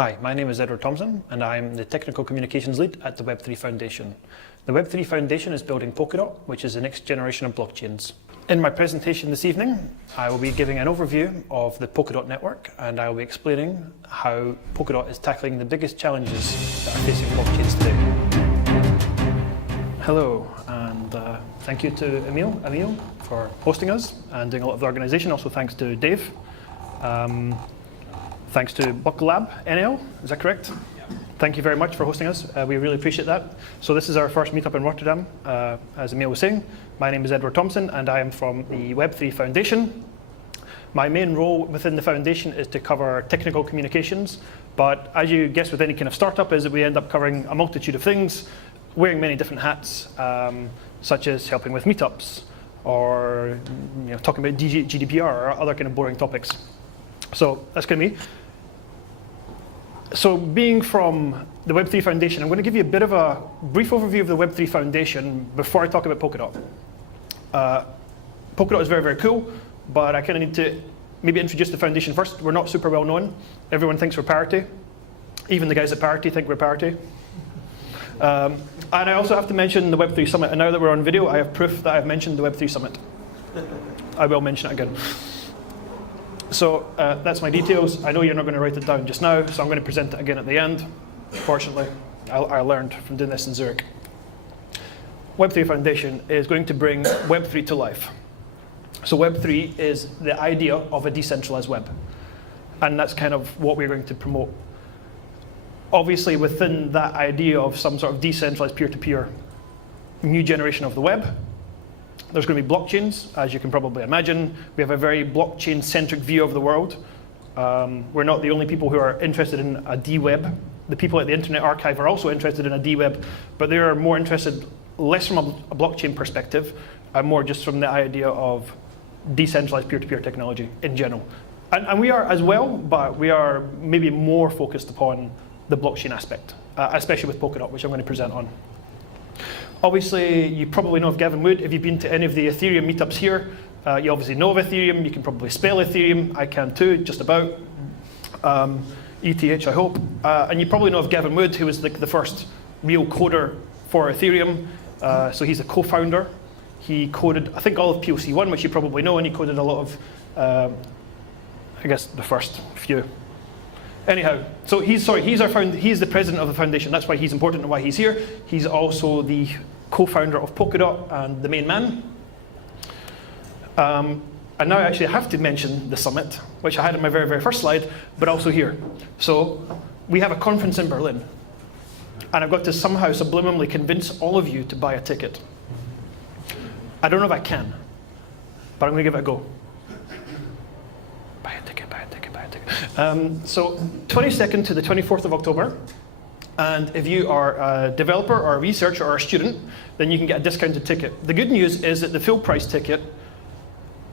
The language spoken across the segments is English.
Hi, my name is Thomson, and I'm the Technical Communications Lead at the Web3 Foundation. The Web3 Foundation is building Polkadot, which is the next generation of blockchains. In my presentation this evening, I will be giving an overview of the Polkadot network, and I will be explaining how Polkadot is tackling the biggest challenges that are facing blockchains today. Hello, and thank you to Emil for hosting us and doing a lot of the organization. Also thanks to Dave. Thanks to 40BlockLab NL, is that correct? Yeah. Thank you very much for hosting us. We really appreciate that. So this is our first meetup in Rotterdam, as Emil was saying. My name is Thomson, and I am from the Web3 Foundation. My main role within the foundation is to cover technical communications, but as you guess with any kind of startup is that we end up covering a multitude of things, wearing many different hats, such as helping with meetups, or talking about GDPR or other kind of boring topics. So that's going to be. So being from the Web3 Foundation, I'm going to give you a bit of a brief overview of the Web3 Foundation before I talk about Polkadot. Polkadot is very, very cool, but I kind of need to maybe introduce the foundation first. We're not super well known. Everyone thinks we're Parity. Even the guys at Parity think we're Parity. And I also have to mention the Web3 Summit. And now that we're on video, I have proof that I've mentioned the Web3 Summit. I will mention it again. So that's my details. I know you're not going to write it down just now, so I'm going to present it again at the end. Fortunately, I learned from doing this in Zurich. Web3 Foundation is going to bring Web3 to life. So Web3 is the idea of a decentralized web. And that's kind of what we're going to promote. Obviously, within that idea of some sort of decentralized peer-to-peer new generation of the web, there's going to be blockchains, as you can probably imagine. We have a very blockchain-centric view of the world. We're not the only people who are interested in a D-Web. The people at the Internet Archive are also interested in a D-Web, but they are more interested less from a blockchain perspective, and more just from the idea of decentralized peer-to-peer technology in general. And we are as well, but we are maybe more focused upon the blockchain aspect, especially with Polkadot, which I'm going to present on. Obviously, you probably know of Gavin Wood. If you've been to any of the Ethereum meetups here, you obviously know of Ethereum. You can probably spell Ethereum. I can too, just about. ETH, I hope. And you probably know of Gavin Wood, who was the first real coder for Ethereum. So he's a co-founder. He coded, I think, all of POC1, which you probably know, and he coded a lot of, I guess, the first few. Anyhow, so he's the president of the foundation. That's why he's important and why he's here. He's also the co-founder of Polkadot and the main man. And now actually I have to mention the summit, which I had in my very, very first slide, but also here. So we have a conference in Berlin. And I've got to somehow subliminally convince all of you to buy a ticket. I don't know if I can, but I'm going to give it a go. Buy a ticket. So 22nd to the 24th of October. And if you are a developer or a researcher or a student, then you can get a discounted ticket. The good news is that the full price ticket,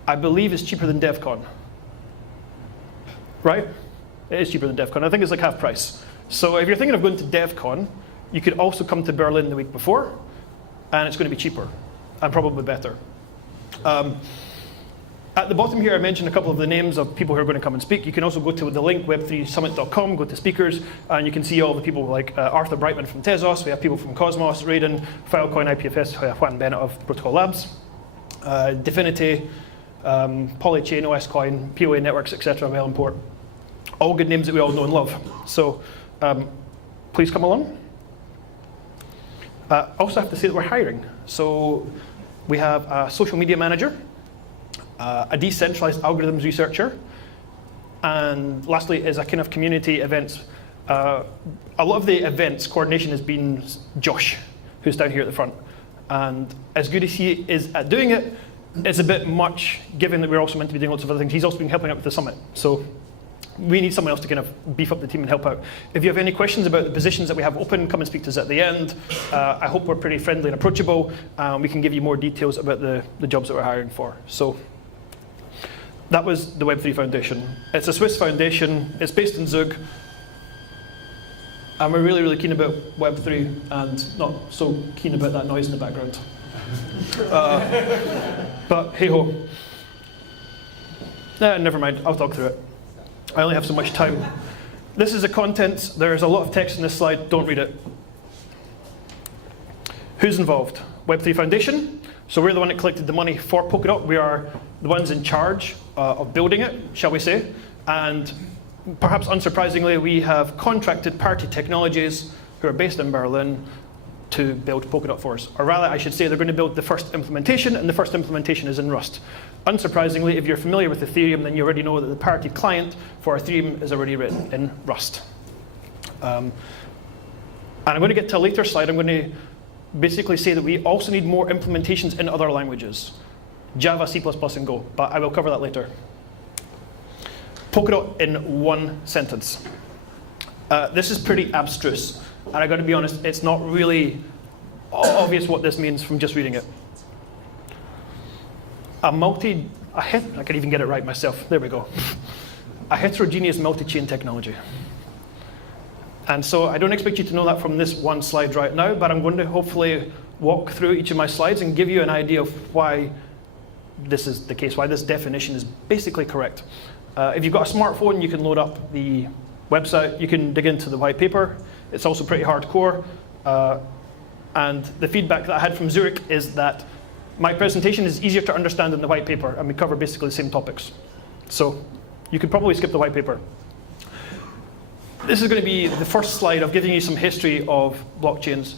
I believe, is cheaper than DevCon. Right? It is cheaper than DevCon. I think it's like half price. So if you're thinking of going to DevCon, you could also come to Berlin the week before, and it's going to be cheaper and probably better. At the bottom here, I mentioned a couple of the names of people who are going to come and speak. You can also go to the link, web3summit.com, go to speakers, and you can see all the people like Arthur Brightman from Tezos. We have people from Cosmos, Raiden, Filecoin, IPFS, Juan Bennett of Protocol Labs, Dfinity, Polychain, OSCoin, POA Networks, etc., Melonport. All good names that we all know and love. So please come along. Also have to say that we're hiring. So we have a social media manager, a decentralized algorithms researcher, and lastly is a kind of community events. A lot of the events coordination has been Josh, who's down here at the front. And as good as he is at doing it, it's a bit much given that we're also meant to be doing lots of other things. He's also been helping out with the summit. So we need someone else to kind of beef up the team and help out. If you have any questions about the positions that we have open, come and speak to us at the end. I hope we're pretty friendly and approachable. We can give you more details about the jobs that we're hiring for. So that was the Web3 Foundation. It's a Swiss foundation. It's based in Zug. And we're really, really keen about Web3 and not so keen about that noise in the background. But hey-ho. Never mind, I'll talk through it. I only have so much time. This is the contents. There's a lot of text in this slide. Don't read it. Who's involved? Web3 Foundation. So we're the one that collected the money for Polkadot. We are the ones in charge of building it, shall we say. And perhaps unsurprisingly, we have contracted Parity Technologies, who are based in Berlin, to build Polkadot for us. Or rather, I should say, they're going to build the first implementation, and the first implementation is in Rust. Unsurprisingly, if you're familiar with Ethereum, then you already know that the Parity client for Ethereum is already written in Rust. And I'm going to get to a later slide. I'm going to basically say that we also need more implementations in other languages. Java, C++, and Go, but I will cover that later. Polkadot in one sentence. This is pretty abstruse, and I got to be honest, it's not really obvious what this means from just reading it. I can even get it right myself. There we go. A heterogeneous multi-chain technology. And so I don't expect you to know that from this one slide right now, but I'm going to hopefully walk through each of my slides and give you an idea of why this is the case, why this definition is basically correct. If you've got a smartphone, you can load up the website, you can dig into the white paper. It's also pretty hardcore. And the feedback that I had from Zurich is that my presentation is easier to understand than the white paper, and we cover basically the same topics. So you could probably skip the white paper. This is going to be the first slide of giving you some history of blockchains.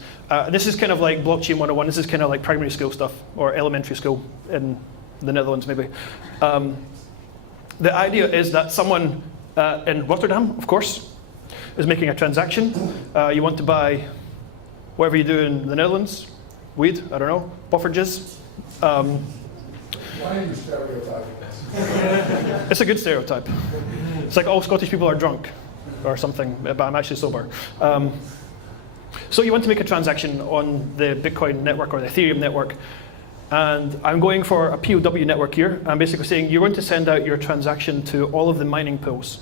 This is kind of like blockchain 101. This is kind of like primary school stuff, or elementary school in the Netherlands maybe. The idea is that someone in Rotterdam, of course, is making a transaction. You want to buy whatever you do in the Netherlands, weed, I don't know, poffertjes. Why are you stereotyping this? It's a good stereotype. It's like all Scottish people are drunk or something, but I'm actually sober. So you want to make a transaction on the Bitcoin network or the Ethereum network. And I'm going for a POW network here. I'm basically saying you're going to send out your transaction to all of the mining pools.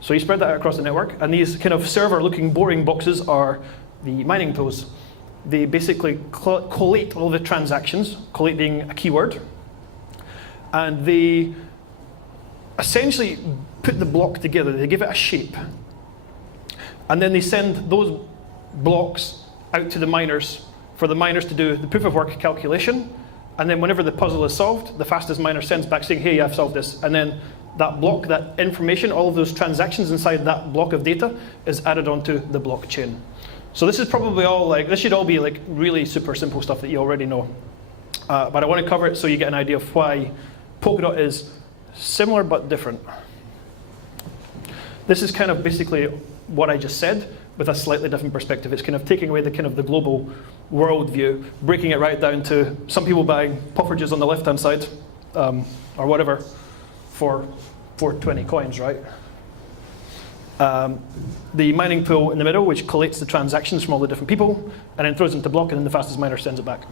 So you spread that out across the network, and these kind of server-looking boring boxes are the mining pools. They basically collate all the transactions, collate being a keyword, and they essentially put the block together. They give it a shape. And then they send those blocks out to the miners for the miners to do the proof of work calculation. And then whenever the puzzle is solved, the fastest miner sends back saying, hey, I've solved this. And then that block, that information, all of those transactions inside that block of data is added onto the blockchain. So this is probably all like, this should all be like really super simple stuff that you already know. But I want to cover it so you get an idea of why Polkadot is similar but different. This is kind of basically what I just said with a slightly different perspective. It's kind of taking away the kind of the global world view, breaking it right down to some people buying puffertjes on the left-hand side, or whatever, for 420 coins, right? The mining pool in the middle, which collates the transactions from all the different people, and then throws them into block, and then the fastest miner sends it back.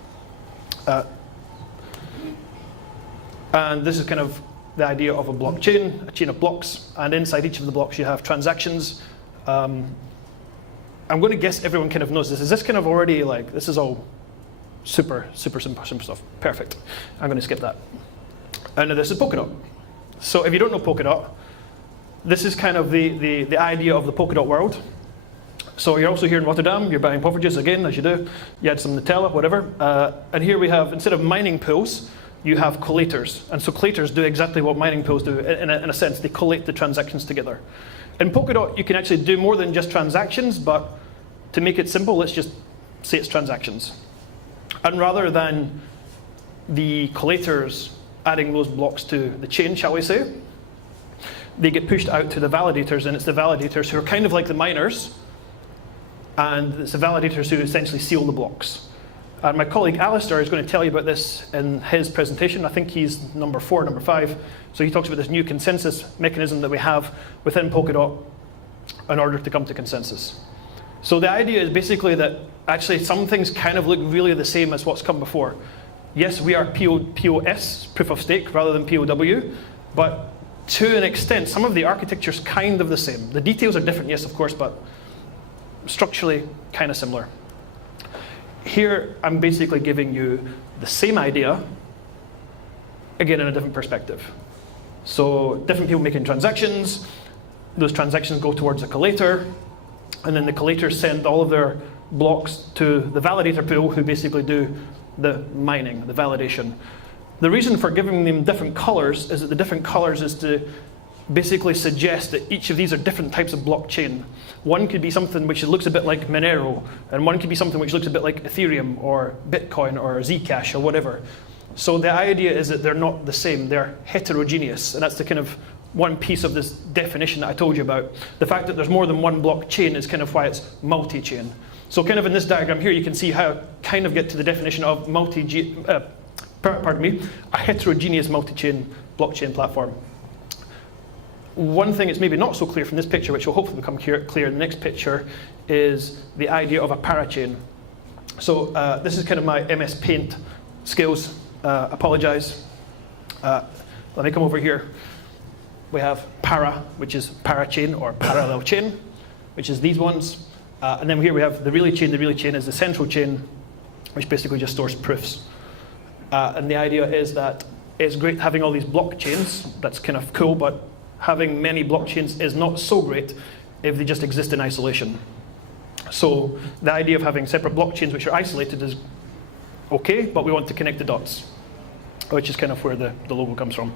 And this is kind of the idea of a blockchain, a chain of blocks, and inside each of the blocks you have transactions. I'm going to guess everyone kind of knows this. Is this kind of already like, this is all super simple stuff. Perfect. I'm going to skip that. And now this is Polkadot. So if you don't know Polkadot, this is kind of the idea of the Polkadot world. So you're also here in Rotterdam, you're buying poffertjes again, as you do. You add some Nutella, whatever. And here we have, instead of mining pools, you have collators. And so collators do exactly what mining pools do, in a sense. They collate the transactions together. In Polkadot, you can actually do more than just transactions, but to make it simple, let's just say it's transactions. And rather than the collators adding those blocks to the chain, shall we say, they get pushed out to the validators, and it's the validators who are kind of like the miners, and it's the validators who essentially seal the blocks. And my colleague Alistair is going to tell you about this in his presentation. I think he's number 4, number 5. So he talks about this new consensus mechanism that we have within Polkadot in order to come to consensus. So the idea is basically that actually some things kind of look really the same as what's come before. Yes, we are POS, proof of stake, rather than POW, but to an extent, some of the architecture's kind of the same. The details are different, yes, of course, but structurally kind of similar. Here, I'm basically giving you the same idea, again in a different perspective. So different people making transactions, those transactions go towards a collator, and then the collators send all of their blocks to the validator pool, who basically do the mining, the validation. The reason for giving them different colors is that the different colors is to basically suggest that each of these are different types of blockchain. One could be something which looks a bit like Monero, and one could be something which looks a bit like Ethereum or Bitcoin or Zcash or whatever. So the idea is that they're not the same, they're heterogeneous, and that's the kind of one piece of this definition that I told you about. The fact that there's more than one blockchain is kind of why it's multi-chain. So kind of in this diagram here, you can see how kind of get to the definition of a heterogeneous multi-chain blockchain platform. One thing that's maybe not so clear from this picture, which will hopefully become clear in the next picture, is the idea of a parachain. So this is kind of my MS Paint skills. Apologize. Let me come over here. We have para, which is parachain or parallel chain, which is these ones. And then here we have the relay chain. The relay chain is the central chain, which basically just stores proofs. And the idea is that it's great having all these blockchains. That's kind of cool, but having many blockchains is not so great if they just exist in isolation. So the idea of having separate blockchains which are isolated is okay, but we want to connect the dots, which is kind of where the logo comes from.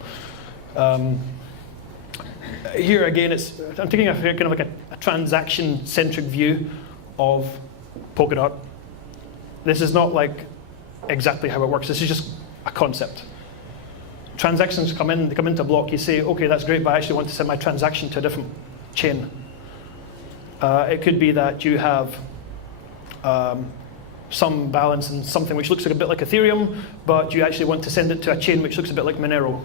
Here again, I'm taking a kind of like a transaction-centric view of Polkadot. This is not like exactly how it works. This is just a concept. Transactions come in, they come into a block, you say, okay, that's great, but I actually want to send my transaction to a different chain. It could be that you have some balance in something which looks like a bit like Ethereum, but you actually want to send it to a chain which looks a bit like Monero.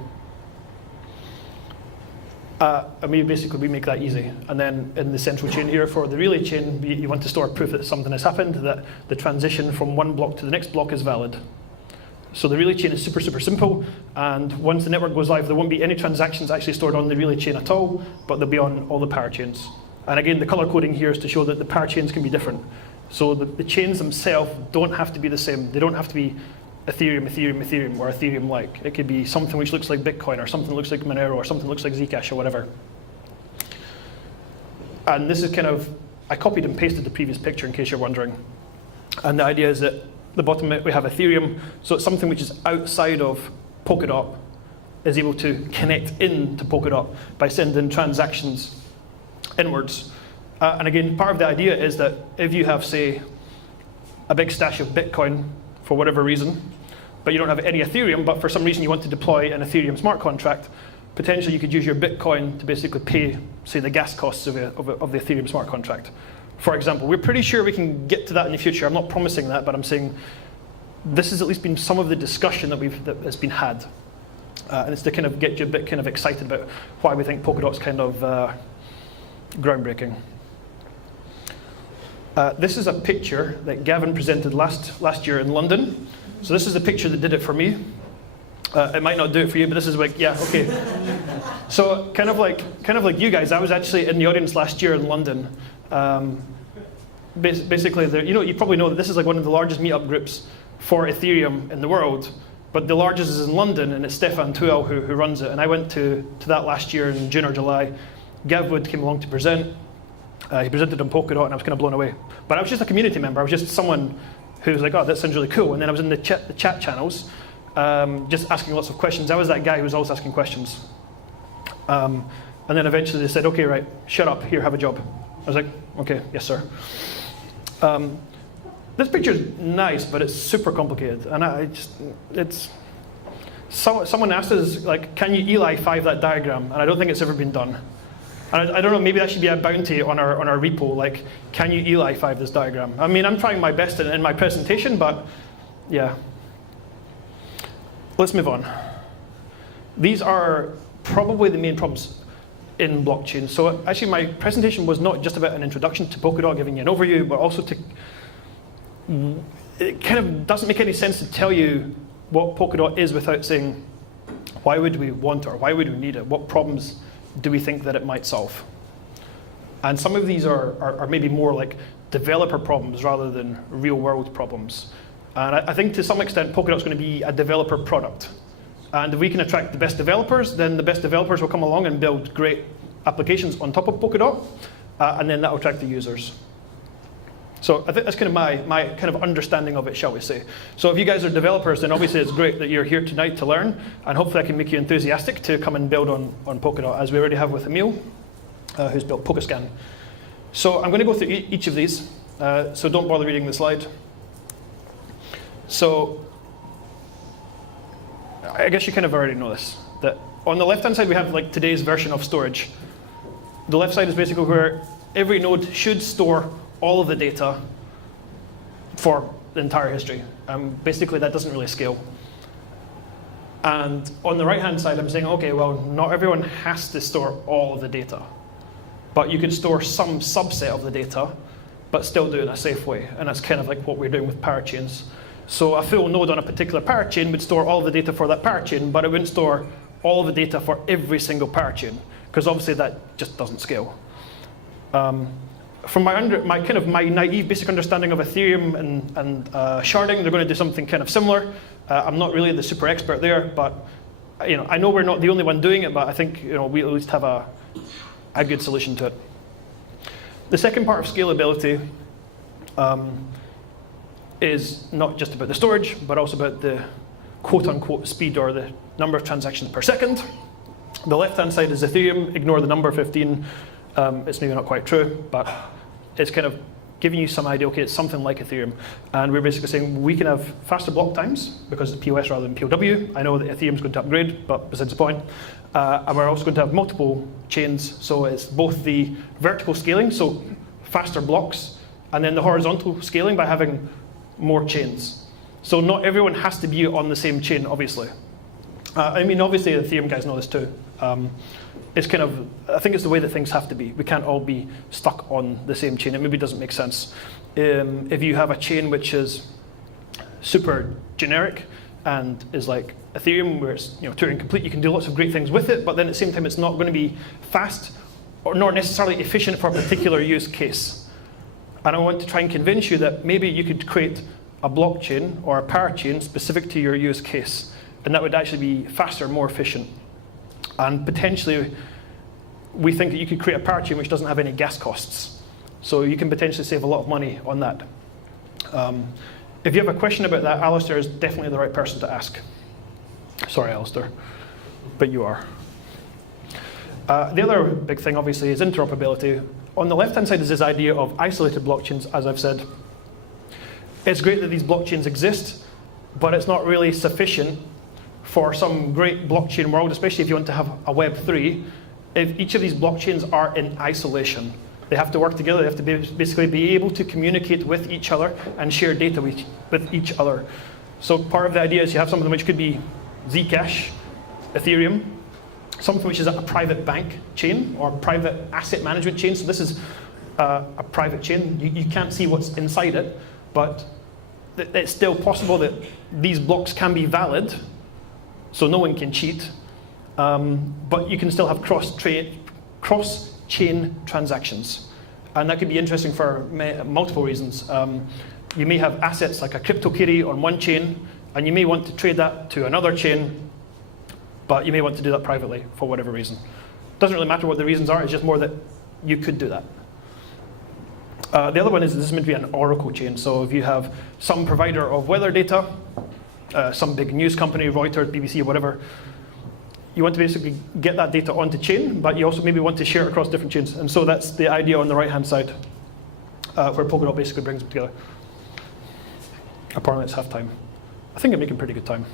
And we make that easy. And then in the central chain here for the relay chain, you want to store proof that something has happened, that the transition from one block to the next block is valid. So the relay chain is super, super simple, and once the network goes live, there won't be any transactions actually stored on the relay chain at all, but they'll be on all the parachains. And again, the color coding here is to show that the parachains can be different. So the chains themselves don't have to be the same. They don't have to be Ethereum, Ethereum, Ethereum, or Ethereum-like. It could be something which looks like Bitcoin, or something that looks like Monero, or something that looks like Zcash, or whatever. And this is kind of, I copied and pasted the previous picture in case you're wondering. And the idea is that the bottom we have Ethereum, so it's something which is outside of Polkadot is able to connect into Polkadot by sending transactions inwards. And again, part of the idea is that if you have, say, a big stash of Bitcoin for whatever reason, but you don't have any Ethereum, but for some reason you want to deploy an Ethereum smart contract, potentially you could use your Bitcoin to basically pay, say, the gas costs of the Ethereum smart contract. For example, we're pretty sure we can get to that in the future. I'm not promising that, but I'm saying this has at least been some of the discussion that has been had. And it's to kind of get you a bit kind of excited about why we think Polkadot's kind of groundbreaking. This is a picture that Gavin presented last year in London. So this is the picture that did it for me. It might not do it for you, but this is like, yeah, okay. So kind of like you guys, I was actually in the audience last year in London. Basically, you probably know that this is like one of the largest meetup groups for Ethereum in the world, but the largest is in London, and it's Stefan Tuel who runs it. And I went to that last year in June or July. Gav Wood came along to present. He presented on Polkadot, and I was kind of blown away. But I was just a community member. I was just someone who was like, oh, that sounds really cool. And then I was in the chat channels, just asking lots of questions. I was that guy who was always asking questions. And then eventually they said, okay, right, shut up, here, have a job. I was like, okay, yes, sir. This picture is nice, but it's super complicated. And someone asked us, like, can you Eli 5 that diagram? And I don't think it's ever been done. And I don't know, maybe that should be a bounty on our repo, like, can you Eli 5 this diagram? I mean, I'm trying my best in my presentation, but yeah. Let's move on. These are probably the main problems in blockchain. So actually my presentation was not just about an introduction to Polkadot, giving you an overview, but also it kind of doesn't make any sense to tell you what Polkadot is without saying, why would we want it, or why would we need it? What problems do we think that it might solve? And some of these are maybe more like developer problems rather than real world problems. And I think to some extent Polkadot's going to be a developer product. And if we can attract the best developers, then the best developers will come along and build great applications on top of Polkadot, and then that will track the users. So I think that's kind of my kind of understanding of it, shall we say. So if you guys are developers, then obviously it's great that you're here tonight to learn, and hopefully I can make you enthusiastic to come and build on Polkadot, as we already have with Emil, who's built Polkascan. So I'm going to go through each of these, so don't bother reading the slide. So I guess you kind of already know this, that on the left-hand side we have like today's version of storage. The left side is basically where every node should store all of the data for the entire history. Basically, that doesn't really scale. And on the right-hand side, I'm saying, okay, well, not everyone has to store all of the data, but you can store some subset of the data, but still do it in a safe way. And that's kind of like what we're doing with parachains. So a full node on a particular parachain would store all of the data for that parachain, but it wouldn't store all of the data for every single parachain, because obviously that just doesn't scale. From my naive basic understanding of Ethereum and sharding, they're going to do something kind of similar. I'm not really the super expert there, but I know we're not the only one doing it, but I think we at least have a good solution to it. The second part of scalability is not just about the storage, but also about the quote-unquote speed, or the number of transactions per second. The left-hand side is Ethereum. Ignore the number 15. It's maybe not quite true, but it's kind of giving you some idea, okay, it's something like Ethereum. And we're basically saying we can have faster block times because it's POS rather than POW. I know that Ethereum's going to upgrade, but besides the point. And we're also going to have multiple chains, so it's both the vertical scaling, so faster blocks, and then the horizontal scaling by having more chains. So not everyone has to be on the same chain, obviously. Obviously, the Ethereum guys know this too. It's kind of, I think it's the way that things have to be. We can't all be stuck on the same chain. It maybe doesn't make sense. If you have a chain which is super generic and is like Ethereum, where it's Turing complete, you can do lots of great things with it, but then at the same time it's not going to be fast or not necessarily efficient for a particular use case. And I want to try and convince you that maybe you could create a blockchain or a parachain specific to your use case, and that would actually be faster, more efficient. And potentially, we think that you could create a parachain which doesn't have any gas costs. So you can potentially save a lot of money on that. If you have a question about that, Alistair is definitely the right person to ask. Sorry, Alistair, but you are. The other big thing, obviously, is interoperability. On the left-hand side is this idea of isolated blockchains, as I've said. It's great that these blockchains exist, but it's not really sufficient for some great blockchain world, especially if you want to have a Web3, if each of these blockchains are in isolation. They have to work together. They have to basically be able to communicate with each other and share data with each other. So part of the idea is you have something which could be Zcash, Ethereum, something which is a private bank chain or private asset management chain. So this is a private chain. You can't see what's inside it, but it's still possible that these blocks can be valid, so no one can cheat, but you can still have cross-chain transactions. And that could be interesting for multiple reasons. You may have assets like a CryptoKitty on one chain, and you may want to trade that to another chain, but you may want to do that privately for whatever reason. Doesn't really matter what the reasons are, it's just more that you could do that. The other one is this is meant to be an oracle chain. So if you have some provider of weather data, some big news company, Reuters, BBC, whatever, you want to basically get that data onto chain, but you also maybe want to share it across different chains. And so that's the idea on the right-hand side, where Polkadot basically brings them together. Apparently it's half time. I think I'm making pretty good time.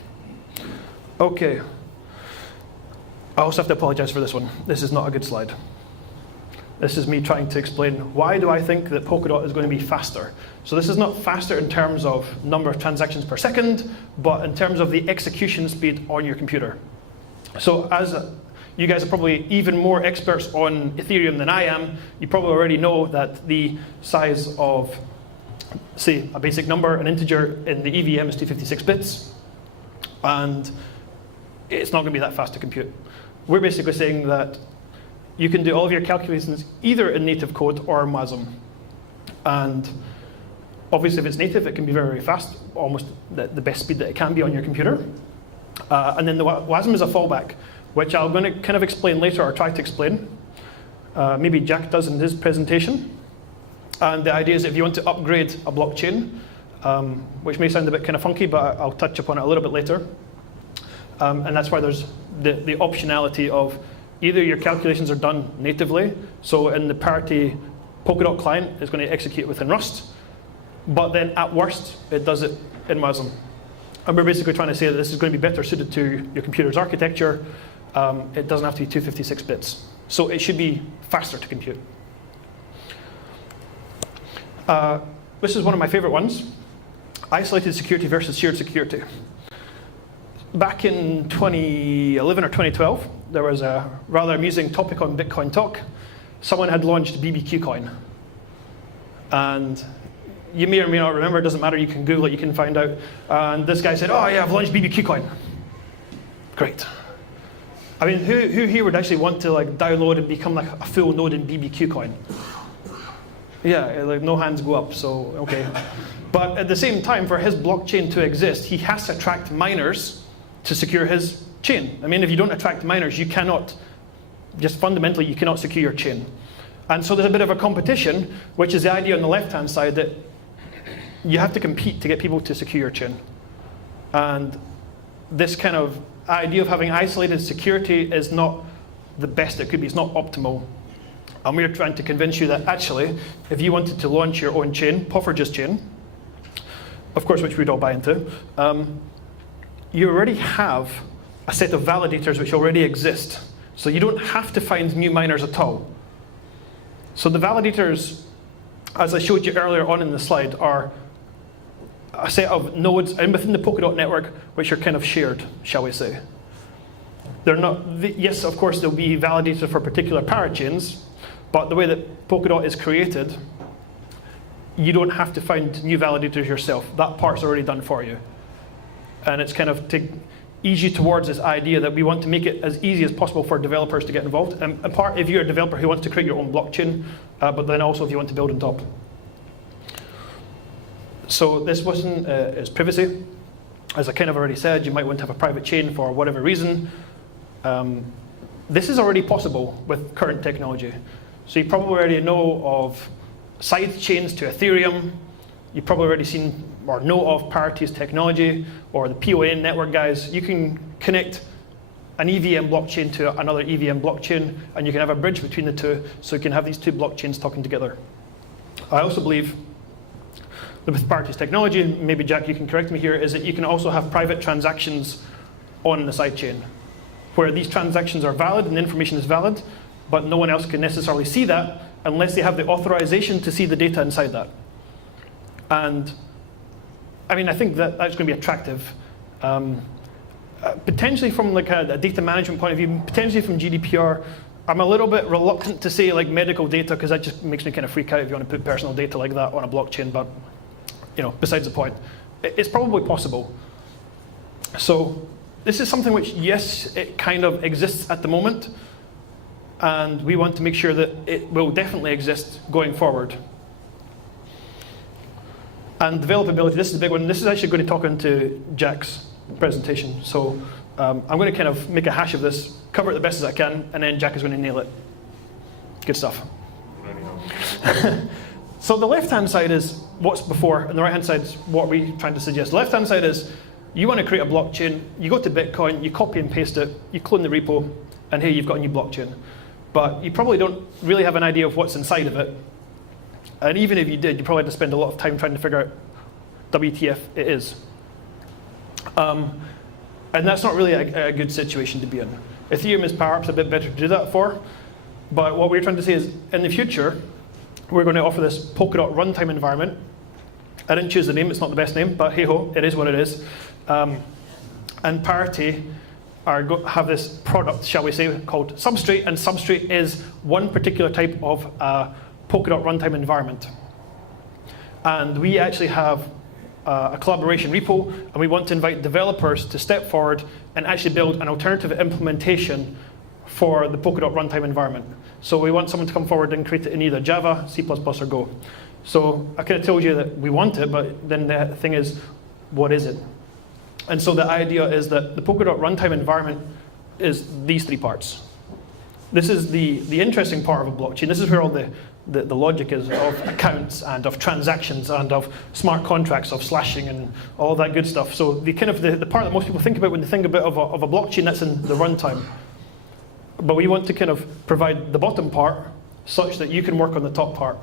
Okay. I also have to apologize for this one. This is not a good slide. This is me trying to explain why do I think that Polkadot is going to be faster. So this is not faster in terms of number of transactions per second, but in terms of the execution speed on your computer. So as you guys are probably even more experts on Ethereum than I am, you probably already know that the size of, say, a basic number, an integer in the EVM is 256 bits, and it's not going to be that fast to compute. We're basically saying that you can do all of your calculations either in native code or WASM. And obviously if it's native, it can be very, very fast, almost the best speed that it can be on your computer. And then the WASM is a fallback, which I'm going to kind of explain later, or try to explain. maybe Jack does in his presentation. And the idea is if you want to upgrade a blockchain, which may sound a bit kind of funky, but I'll touch upon it a little bit later. And that's why there's the optionality of either your calculations are done natively, so in the Parity Polkadot client, it's going to execute within Rust, but then at worst, it does it in WASM. And we're basically trying to say that this is going to be better suited to your computer's architecture. It doesn't have to be 256 bits. So it should be faster to compute. This is one of my favorite ones. Isolated security versus shared security. Back in 2011 or 2012, there was a rather amusing topic on Bitcoin Talk. Someone had launched BBQ Coin. And you may or may not remember, it doesn't matter, you can Google it, you can find out. And this guy said, oh yeah, I've launched BBQ Coin. Great. I mean, who here would actually want to like download and become like a full node in BBQ Coin? Yeah, like no hands go up, so okay. But at the same time, for his blockchain to exist, he has to attract miners to secure his chain. I mean, if you don't attract miners, you cannot, just fundamentally, you cannot secure your chain. And so there's a bit of a competition, which is the idea on the left-hand side that you have to compete to get people to secure your chain. And this kind of idea of having isolated security is not the best it could be. It's not optimal. And we're trying to convince you that actually, if you wanted to launch your own chain, Pofferger's chain, of course, which we'd all buy into, you already have a set of validators which already exist. So you don't have to find new miners at all. So the validators, as I showed you earlier on in the slide, are a set of nodes within the Polkadot network which are kind of shared, shall we say. They're not, yes, of course, there'll be validators for particular parachains, but the way that Polkadot is created, you don't have to find new validators yourself. That part's already done for you. And it's kind of to ease you towards this idea that we want to make it as easy as possible for developers to get involved. And part if you're a developer who wants to create your own blockchain, but then also if you want to build on top. So this wasn't is privacy. As I kind of already said, you might want to have a private chain for whatever reason. This is already possible with current technology. So you probably already know of side chains to Ethereum. You've probably already seen or know of Parity's technology or the PON network guys. You can connect an EVM blockchain to another EVM blockchain, and you can have a bridge between the two, so you can have these two blockchains talking together. I also believe that with Parity's technology, and maybe Jack, you can correct me here, is that you can also have private transactions on the sidechain, where these transactions are valid and the information is valid, but no one else can necessarily see that unless they have the authorization to see the data inside that. And I mean, I think that that's going to be attractive. Potentially from like a data management point of view, potentially from GDPR, I'm a little bit reluctant to say like medical data, because that just makes me kind of freak out if you want to put personal data like that on a blockchain, but you know, besides the point. It's probably possible. So this is something which, yes, it kind of exists at the moment, and we want to make sure that it will definitely exist going forward. And developability, this is a big one. This is actually going to talk into Jack's presentation. So I'm going to kind of make a hash of this, cover it the best as I can, and then Jack is going to nail it. Good stuff. So the left-hand side is what's before, and the right-hand side is what we're trying to suggest. The left-hand side is you want to create a blockchain, you go to Bitcoin, you copy and paste it, you clone the repo, and here you've got a new blockchain. But you probably don't really have an idea of what's inside of it. And even if you did, you probably had to spend a lot of time trying to figure out WTF it is. And that's not really a good situation to be in. Ethereum is perhaps a bit better to do that for. But what we're trying to say is, in the future, we're going to offer this Polkadot runtime environment. I didn't choose the name, it's not the best name, but hey-ho, it is what it is. And Parity have this product, shall we say, called Substrate, and Substrate is one particular type of Polkadot runtime environment. And we actually have a collaboration repo, and we want to invite developers to step forward and actually build an alternative implementation for the Polkadot runtime environment. So we want someone to come forward and create it in either Java, C++, or Go. So I kind of told you that we want it, but then the thing is, what is it? And so the idea is that the Polkadot runtime environment is these three parts. This is the interesting part of a blockchain. This is where all the logic is of accounts and of transactions and of smart contracts, of slashing and all that good stuff. So the part that most people think about when they think about of a blockchain, that's in the runtime. But we want to kind of provide the bottom part such that you can work on the top part.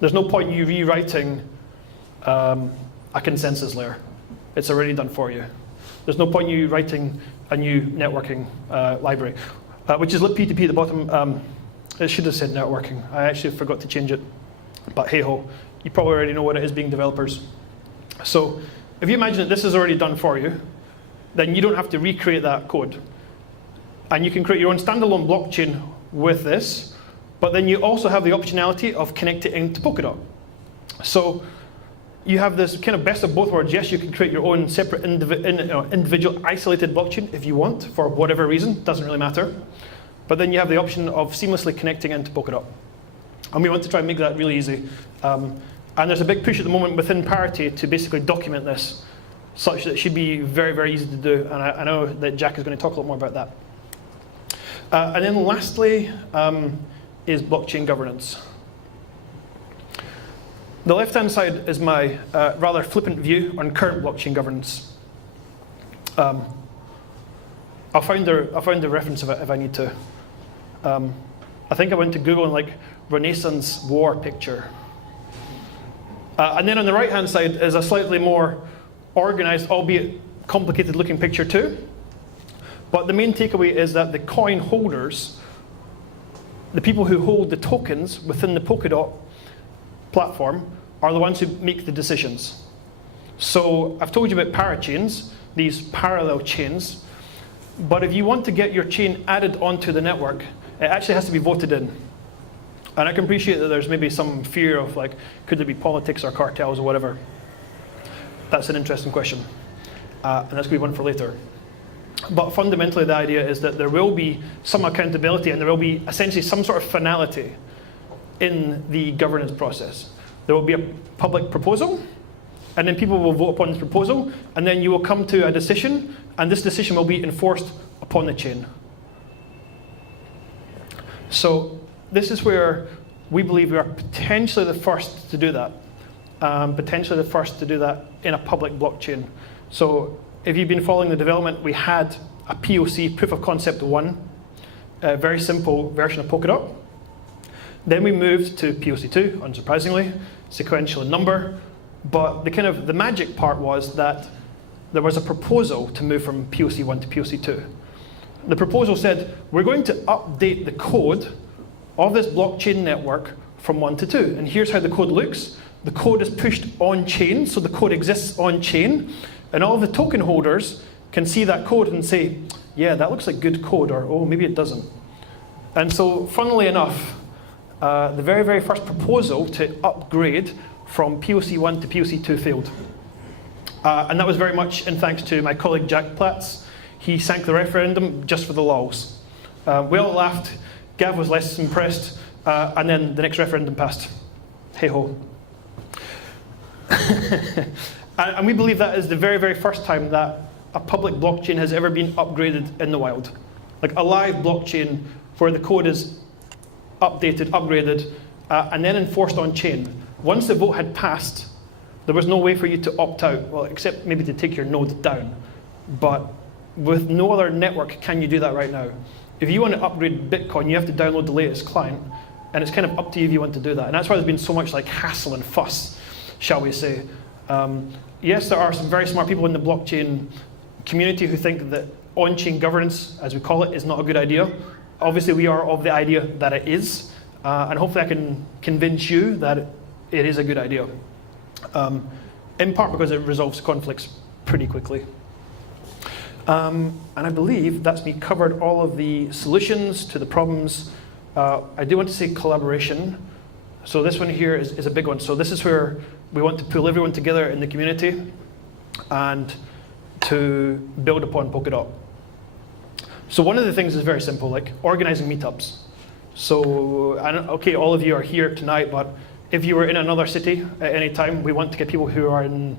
There's no point in you rewriting a consensus layer. It's already done for you. There's no point in you writing a new networking library, which is libp2p at the bottom. It should have said networking. I actually forgot to change it. But hey ho, you probably already know what it is being developers. So if you imagine that this is already done for you, then you don't have to recreate that code. And you can create your own standalone blockchain with this, but then you also have the optionality of connecting to Polkadot. So you have this kind of best of both worlds. Yes, you can create your own separate individual isolated blockchain if you want, for whatever reason, doesn't really matter. But then you have the option of seamlessly connecting into Polkadot. And we want to try and make that really easy. And there's a big push at the moment within Parity to basically document this, such that it should be very, very easy to do. And I know that Jack is going to talk a lot more about that. And then lastly is blockchain governance. The left-hand side is my rather flippant view on current blockchain governance. I'll find the reference if I need to. I think I went to Google and like Renaissance war picture. And then on the right-hand side is a slightly more organized, albeit complicated looking picture too. But the main takeaway is that the coin holders, the people who hold the tokens within the Polkadot platform, are the ones who make the decisions. So I've told you about parachains, these parallel chains. But if you want to get your chain added onto the network, it actually has to be voted in. And I can appreciate that there's maybe some fear of like, could there be politics or cartels or whatever? That's an interesting question. And that's going to be one for later. But fundamentally, the idea is that there will be some accountability and there will be essentially some sort of finality in the governance process. There will be a public proposal, and then people will vote upon this proposal, and then you will come to a decision, and this decision will be enforced upon the chain. So this is where we believe we are potentially the first to do that. Potentially the first to do that in a public blockchain. So if you've been following the development, we had a POC, proof of concept 1, a very simple version of Polkadot. Then we moved to POC 2, unsurprisingly, sequential in number. But the magic part was that there was a proposal to move from POC 1 to POC 2. The proposal said, we're going to update the code of this blockchain network from 1 to 2. And here's how the code looks. The code is pushed on chain, so the code exists on chain. And all of the token holders can see that code and say, yeah, that looks like good code, or oh, maybe it doesn't. And so, funnily enough, the very, very first proposal to upgrade from POC 1 to POC 2 failed. And that was very much in thanks to my colleague Jack Platts. He sank the referendum just for the lulz. We all laughed, Gav was less impressed, and then the next referendum passed. Hey ho. And we believe that is the very, very first time that a public blockchain has ever been upgraded in the wild. Like a live blockchain where the code is updated, upgraded, and then enforced on chain. Once the vote had passed, there was no way for you to opt out, well, except maybe to take your node down. But with no other network can you do that right now. If you want to upgrade Bitcoin, you have to download the latest client, and it's kind of up to you if you want to do that. And that's why there's been so much like hassle and fuss, shall we say. Yes, there are some very smart people in the blockchain community who think that on-chain governance, as we call it, is not a good idea. Obviously, we are of the idea that it is, and hopefully I can convince you that it is a good idea. In part because it resolves conflicts pretty quickly. And I believe that's me covered all of the solutions to the problems. I do want to say collaboration. So this one here is a big one. So this is where we want to pull everyone together in the community and to build upon Polkadot. So one of the things is very simple, like organizing meetups. So, okay, all of you are here tonight, but if you were in another city at any time, we want to get people who are in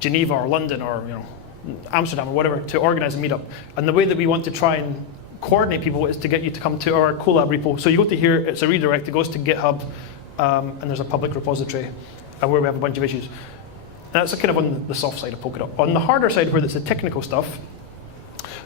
Geneva or London or Amsterdam or whatever to organize a meetup. And the way that we want to try and coordinate people is to get you to come to our Colab repo. So you go to here, it's a redirect, it goes to GitHub, and there's a public repository where we have a bunch of issues. And that's kind of on the soft side of Polkadot. On the harder side, where it's the technical stuff,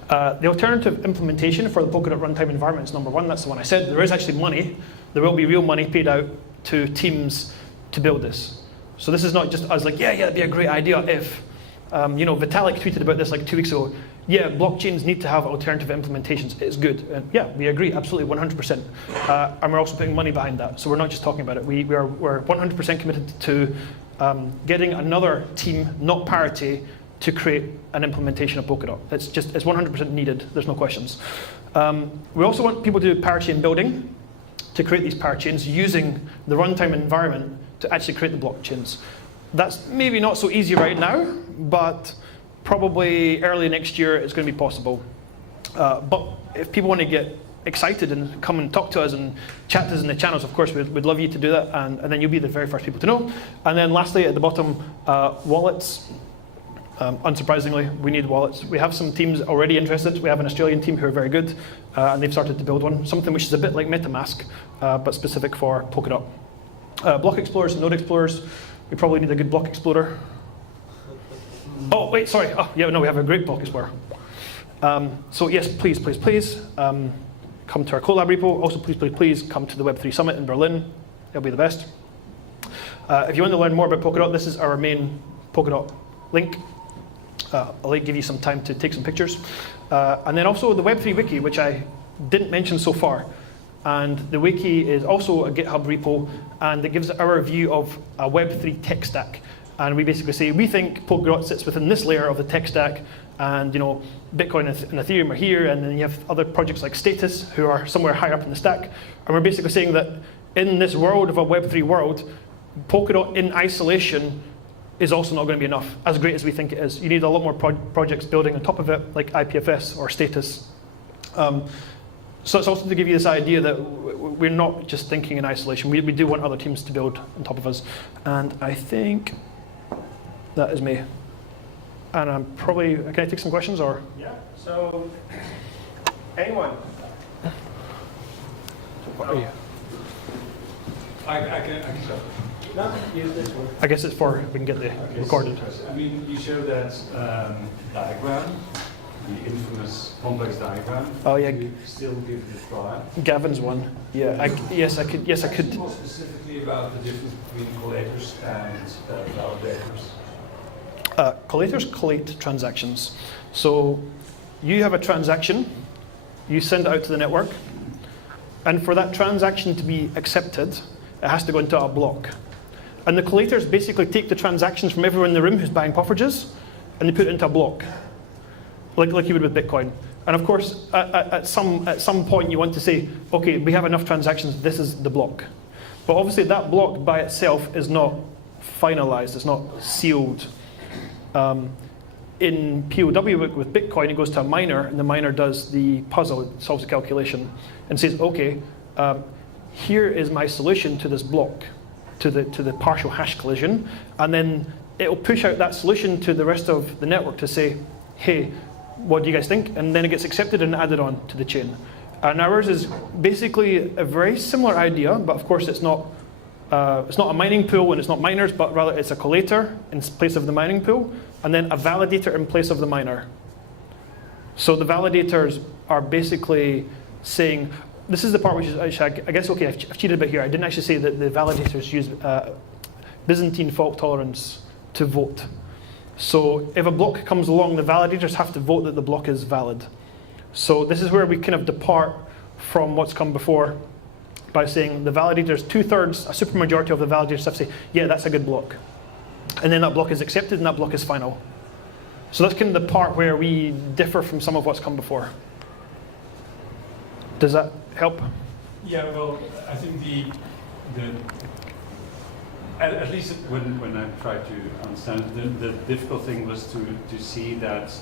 the alternative implementation for the Polkadot runtime environment is number one. That's the one I said. There is actually money. There will be real money paid out to teams to build this. So this is not just us like, yeah, that'd be a great idea if, Vitalik tweeted about this like 2 weeks ago. Yeah, blockchains need to have alternative implementations. It's good. And yeah, we agree, absolutely, 100%. And we're also putting money behind that. So we're not just talking about it. We're 100% committed to getting another team, not Parity, to create an implementation of Polkadot. It's 100% needed. There's no questions. We also want people to do parachain building to create these parachains using the runtime environment to actually create the blockchains. That's maybe not so easy right now, but probably early next year it's going to be possible. But if people want to get excited and come and talk to us and chat to us in the channels, of course, we'd love you to do that, and then you'll be the very first people to know. And then lastly, at the bottom, wallets. Unsurprisingly, we need wallets. We have some teams already interested. We have an Australian team who are very good, and they've started to build one, something which is a bit like MetaMask, but specific for Polkadot. Block explorers, node explorers. We probably need a good block explorer. Oh, wait, sorry. Oh, yeah, no, we have a great block explorer. So yes, please, come to our Colab repo. Also, please come to the Web3 Summit in Berlin. It'll be the best. If you want to learn more about Polkadot, this is our main Polkadot link. I'll give you some time to take some pictures. And then also the Web3 wiki, which I didn't mention so far. And the wiki is also a GitHub repo, and it gives our view of a Web3 tech stack. And we basically say, we think Polkadot sits within this layer of the tech stack, and Bitcoin and Ethereum are here, and then you have other projects like Status, who are somewhere higher up in the stack. And we're basically saying that in this world of a Web3 world, Polkadot in isolation is also not going to be enough, as great as we think it is. You need a lot more projects building on top of it, like IPFS or Status. So it's also to give you this idea that we're not just thinking in isolation. We do want other teams to build on top of us. And I think that is me. And I'm probably, can I take some questions or? Yeah, so anyone? What are you? I can start. No, use this one. I guess it's for, we can get the recorded. I mean, you show that diagram, the infamous complex diagram. Oh yeah. You still give it a try. Gavin's one. Yeah. Yes, I could. More specifically about the difference between collators and validators. Collators collate transactions. So you have a transaction, you send it out to the network, and for that transaction to be accepted, it has to go into a block. And the collators basically take the transactions from everyone in the room who's buying pufferges, and they put it into a block, like you would with Bitcoin. And of course, at some point you want to say, okay, we have enough transactions, this is the block. But obviously that block by itself is not finalized, it's not sealed. In POW with Bitcoin, it goes to a miner, and the miner does the puzzle, it solves the calculation, and says, okay, here is my solution to this block, to the partial hash collision, and then it'll push out that solution to the rest of the network to say, hey, what do you guys think? And then it gets accepted and added on to the chain. And ours is basically a very similar idea, but of course it's not a mining pool and it's not miners, but rather it's a collator in place of the mining pool, and then a validator in place of the miner. So the validators are basically saying, this is the part which is, I guess, okay, I've cheated a bit here. I didn't actually say that the validators use Byzantine fault tolerance to vote. So if a block comes along, the validators have to vote that the block is valid. So this is where we kind of depart from what's come before by saying the validators, 2/3, a supermajority of the validators have to say, yeah, that's a good block. And then that block is accepted and that block is final. So that's kind of the part where we differ from some of what's come before. Does that help? Yeah, well, I think at least when I tried to understand, the difficult thing was to see that,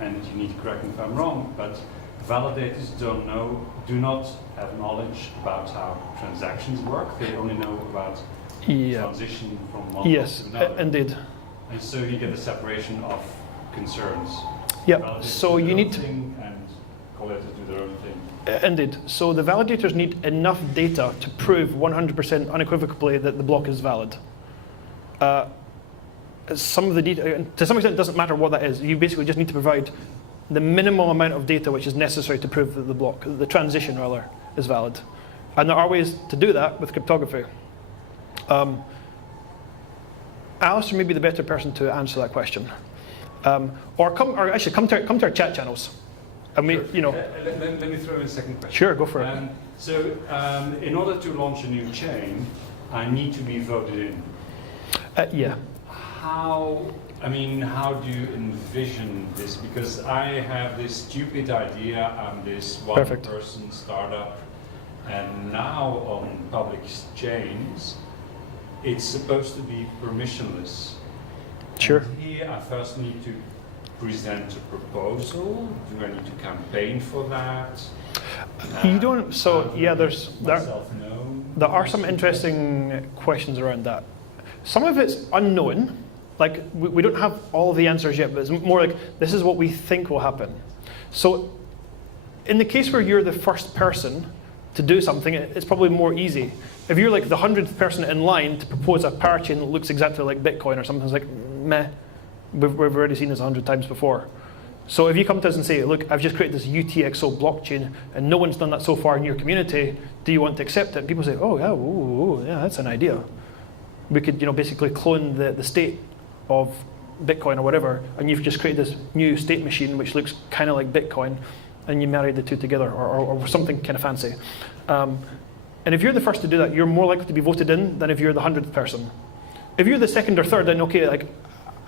and you need to correct me if I'm wrong, but validators do not have knowledge about how transactions work. They only know about transition from one to another. Indeed. And so you get a separation of concerns. Yeah. So you need to. collators do their own thing. Indeed. So the validators need enough data to prove 100% unequivocally that the block is valid. Some of the data, to some extent, it doesn't matter what that is. You basically just need to provide the minimal amount of data which is necessary to prove that the block, the transition rather, is valid. And there are ways to do that with cryptography. Alistair may be the better person to answer that question. Or actually come to our chat channels. And we, Sure. you know. Let me throw in a second question. Sure, go for it. In order to launch a new chain, I need to be voted in. Yeah. How do you envision this? Because I have this stupid idea, I'm this one-person startup, and now on public exchanges, it's supposed to be permissionless. Sure. And here I first need to present a proposal. Do I need to campaign for that? You don't. So yeah, there are some Myself interesting questions around that. Some of it's unknown. Like we don't have all of the answers yet, but it's more like this is what we think will happen. So in the case where you're the first person to do something, it's probably more easy. If you're like the 100th person in line to propose a parachain that looks exactly like Bitcoin or something, it's like, meh, we've already seen this 100 times before. So if you come to us and say, look, I've just created this UTXO blockchain and no one's done that so far in your community, do you want to accept it? And people say, oh yeah, ooh, yeah, that's an idea. We could, basically clone the state of Bitcoin or whatever, and you've just created this new state machine which looks kind of like Bitcoin, and you married the two together, or something kind of fancy. And if you're the first to do that, you're more likely to be voted in than if you're the 100th person. If you're the second or third, then okay, like,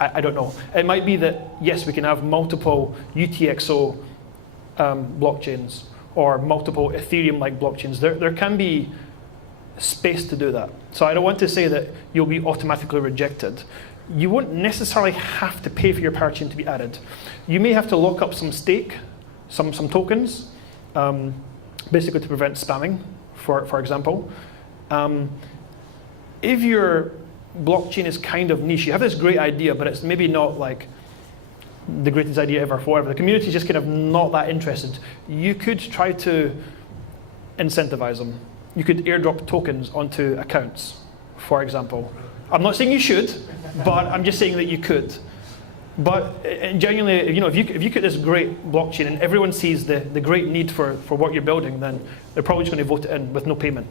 I don't know. It might be that, yes, we can have multiple UTXO blockchains or multiple Ethereum-like blockchains. There can be space to do that. So I don't want to say that you'll be automatically rejected. You won't necessarily have to pay for your parachain to be added. You may have to lock up some stake, some tokens, basically to prevent spamming, for example. If your blockchain is kind of niche, you have this great idea, but it's maybe not like the greatest idea ever forever. The community is just kind of not that interested. You could try to incentivize them. You could airdrop tokens onto accounts, for example. I'm not saying you should, but I'm just saying that you could. But genuinely, if you get this great blockchain and everyone sees the great need for what you're building, then they're probably just going to vote it in with no payment.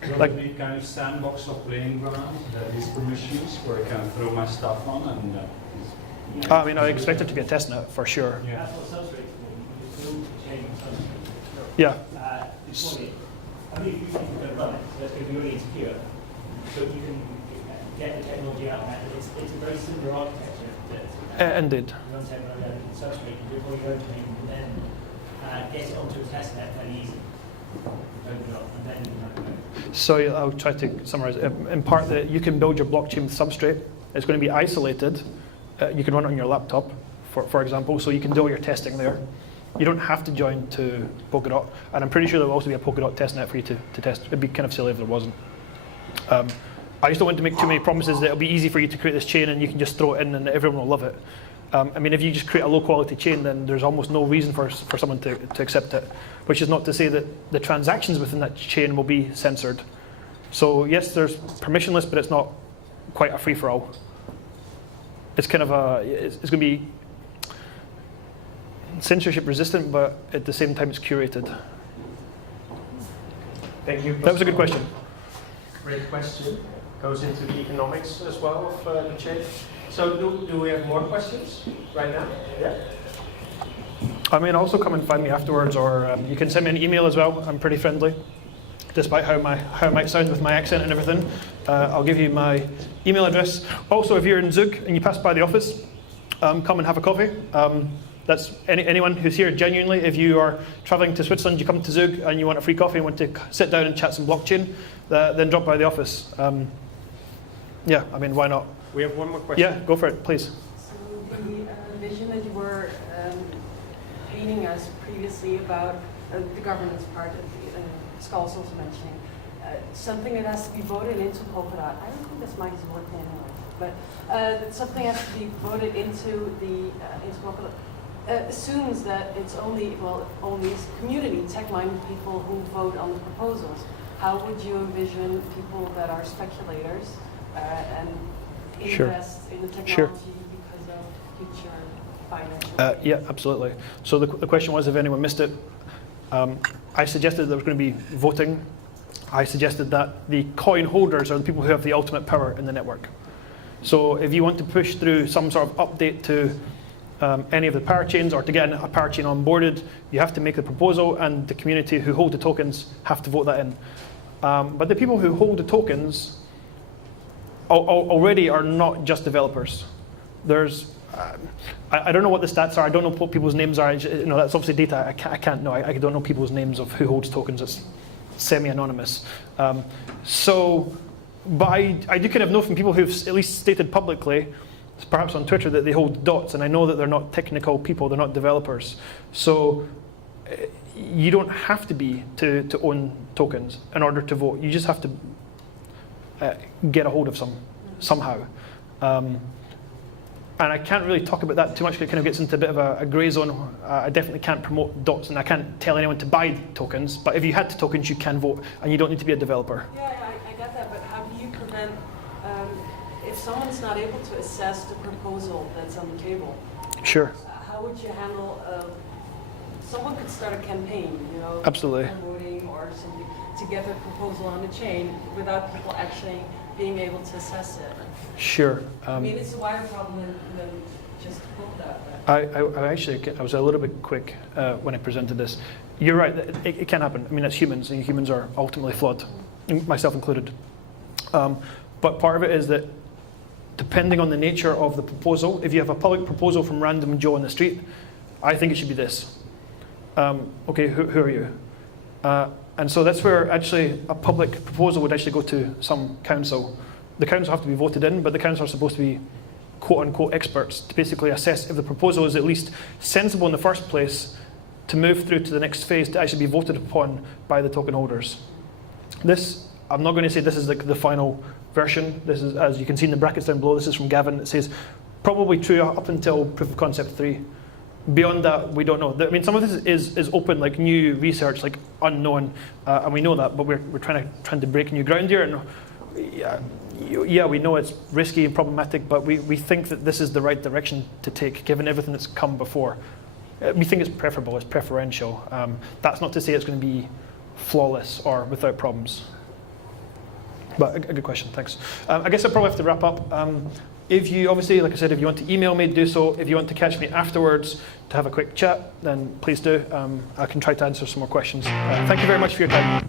Will it be kind of sandbox or playing ground that is permissions where I can throw my stuff on and I mean, I expect it to be a testnet for sure. Yeah. That's what substrate is. You build the chain on substrate. Yeah. Deploy it. I mean, you can run it, so that's going to be really insecure. So you can get the technology out there. It's a very similar architecture that Indeed. runs over a substrate. You deploy your own chain and then get it onto a testnet very easy. Open it up and then you can have it. So I'll try to summarize. In part, that you can build your blockchain with Substrate. It's going to be isolated. You can run it on your laptop, for example, so you can do all your testing there. You don't have to join to Polkadot, and I'm pretty sure there will also be a Polkadot testnet for you to test. It'd be kind of silly if there wasn't. I just don't want to make too many promises that it'll be easy for you to create this chain and you can just throw it in and everyone will love it. I mean, if you just create a low-quality chain, then there's almost no reason for someone to accept it, which is not to say that the transactions within that chain will be censored. So yes, there's permissionless, but it's not quite a free-for-all. It's kind of it's going to be censorship-resistant, but at the same time, it's curated. Thank you. That was a good question. Great question. Goes into the economics as well of the chain. So do we have more questions right now? Yeah. I mean, also come and find me afterwards, or you can send me an email as well. I'm pretty friendly, despite how it might sound with my accent and everything. I'll give you my email address. Also, if you're in Zug and you pass by the office, come and have a coffee. That's anyone who's here genuinely. If you are traveling to Switzerland, you come to Zug and you want a free coffee and want to sit down and chat some blockchain, then drop by the office. Yeah, I mean, why not? We have one more question. Yeah, go for it, please. So the vision that you were painting us previously about the governance part, Skull was also mentioning, something that has to be voted into Polkadot. I don't think this mic is working anymore, but something has to be voted into Polkadot. assumes that it's only community, tech-minded people who vote on the proposals. How would you envision people that are speculators and invest in the technology because of future financial? Yeah, absolutely. So the question was, if anyone missed it, I suggested there was going to be voting. I suggested that the coin holders are the people who have the ultimate power in the network. So if you want to push through some sort of update to any of the parachains or to get a parachain onboarded, you have to make the proposal, and the community who hold the tokens have to vote that in. But the people who hold the tokens already are not just developers. There's, I don't know what the stats are. I don't know what people's names are. That's obviously data. I can't know. I don't know people's names of who holds tokens. It's semi-anonymous. But I do kind of know from people who've at least stated publicly, perhaps on Twitter, that they hold dots, and I know that they're not technical people, they're not developers. So you don't have to be to own tokens in order to vote. You just have to get a hold of some somehow. And I can't really talk about that too much because it kind of gets into a bit of a grey zone. I definitely can't promote dots, and I can't tell anyone to buy tokens, but if you had tokens, you can vote, and you don't need to be a developer. Yeah, I get that, but how do you prevent, if someone's not able to assess the proposal that's on the table? Sure. How would you handle, someone could start a campaign, Absolutely. Voting or something, to get their proposal on the chain without people actually being able to assess it? Sure. I mean, it's a wider problem than just Polkadot. I was a little bit quick when I presented this. You're right, it can happen. I mean, it's humans, and humans are ultimately flawed, myself included. But part of it is that depending on the nature of the proposal, if you have a public proposal from random Joe on the street, I think it should be this. Okay, who are you? And so that's where actually a public proposal would actually go to some council. The council have to be voted in, but the council are supposed to be quote-unquote experts to basically assess if the proposal is at least sensible in the first place to move through to the next phase to actually be voted upon by the token holders. This, I'm not going to say this is the final version. This is, as you can see in the brackets down below, this is from Gavin. It says probably true up until proof of concept 3. Beyond that, we don't know. I mean, some of this is open, like new research, like unknown, and we know that, but we're trying to break new ground here. And yeah, we know it's risky and problematic, but we think that this is the right direction to take, given everything that's come before. We think it's preferable, it's preferential. That's not to say it's going to be flawless or without problems. But a good question, thanks. I guess I probably have to wrap up. If you, obviously, like I said, if you want to email me, do so. If you want to catch me afterwards to have a quick chat, then please do. I can try to answer some more questions. Thank you very much for your time.